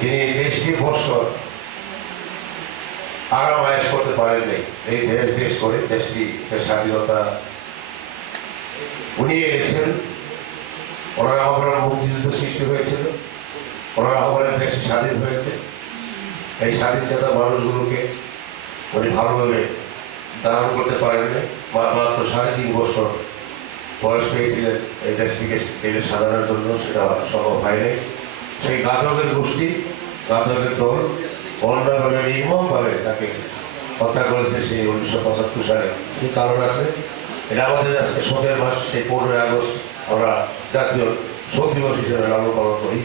তিনি 30টি বছর আরাম আয়েশ করতে পারেননি। এই দেশ করে দেশটি স্বাধীনতা উনি এনেছেন। ওনার আহ্বানে মুক্তিযুদ্ধ সৃষ্টি হয়েছিল, ওনার আহ্বানে দেশটি স্বাধীন হয়েছে। এই স্বাধীনতা মানুষগুলোকে উনি ভালোভাবে ধারণ করতে পারেননি। মাত্র 3.5 বছর বয়স পেয়েছিলেন এই দেশটিকে টেনে সাজানোর জন্য, সেটা সম্ভব হয়নি। সেই ঘাতকের গোষ্ঠী, ঘাতকের দল অন্যভাবে নির্মমভাবে তাকে হত্যা করেছে সেই 1975 সালে। সেই কারণ আছে, এটা আমাদের আজকে শোকের মাস। সেই 15ই আগস্ট আমরা জাতীয় শোক দিবস হিসেবে লালন পালন করি।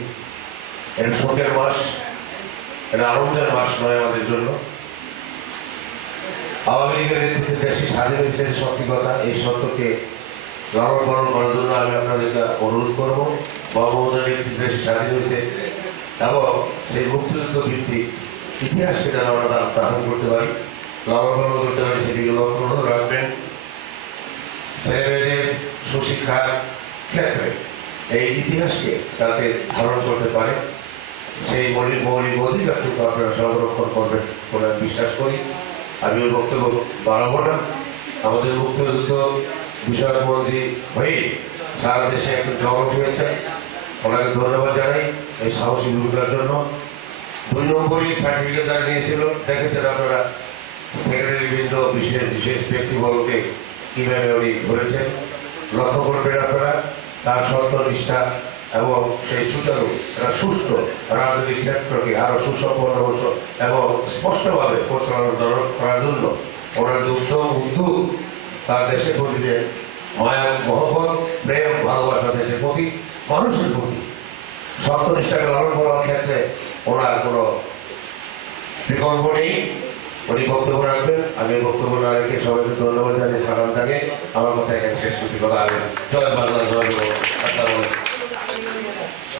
এটা শোকের মাস, এটা আনন্দের মাস নয় আমাদের জন্য। আওয়ামী লীগের নেতৃত্বে দেশটি স্বাধীন হয়েছে, সত্যি কথা। এই সত্যকে লালন পালন করার জন্য আমি আপনাদেরকে অনুরোধ করবো। বঙ্গবন্ধুর নেতৃত্বে দেশটি স্বাধীন হয়েছে এবং সেই মুক্তিযুদ্ধ ভিত্তিক ইতিহাসকে যেন আমরা ধারণ করতে পারি, লালন পালন করতে পারি, সেদিকে লক্ষ্য রাখবেন। ছেলেমেয়েদের সুশিক্ষার ক্ষেত্রে এই ইতিহাসকে যাতে ধারণ করতে পারে, সেই মৌলিক অধিকারটুকু আপনারা সংরক্ষণ করবেন বলে আমি বিশ্বাস করি। আমি ওই বক্তব্য বাড়াবো না। আমাদের মুক্তিযুদ্ধ বিষয়ক মন্ত্রী হয়ে সারা দেশে একটু জগৎ হয়েছে, ওনাকে ধন্যবাদ জানাই এই সাহসী ভূমিকার জন্য। 2 নম্বরই সার্টিফিকেট যারা নিয়েছিল, দেখেছেন আপনারা সেক্রেটারি বৃন্দ, বিশেষ ব্যক্তিবর্গকে কিভাবে উনি ধরেছেন। লক্ষ্য করবেন আপনারা তার সত্যনিষ্ঠা এবং সেই সুচারু একটা সুস্থ রাজনৈতিক ক্ষেত্রকে আরো সুসম্পন্ন এবং স্পষ্টভাবে পরিচালনা করার জন্য ওনার যে উদ্যোগ, তার দেশের প্রতি যে মায়া, মহব্বত, প্রেম, ভালোবাসা, দেশের প্রতি, মানুষের প্রতি সত্যনিষ্ঠাকে লালন করার ক্ষেত্রে ওনার কোনো বিকল্প নেই। উনি বক্তব্য রাখবেন। আমি বক্তব্য না রেখে সবাইকে ধন্যবাদ জানিয়ে সালাম জানিয়ে আমার কথা এখানে শেষ করছি। কথা জয় বাংলা, জয়।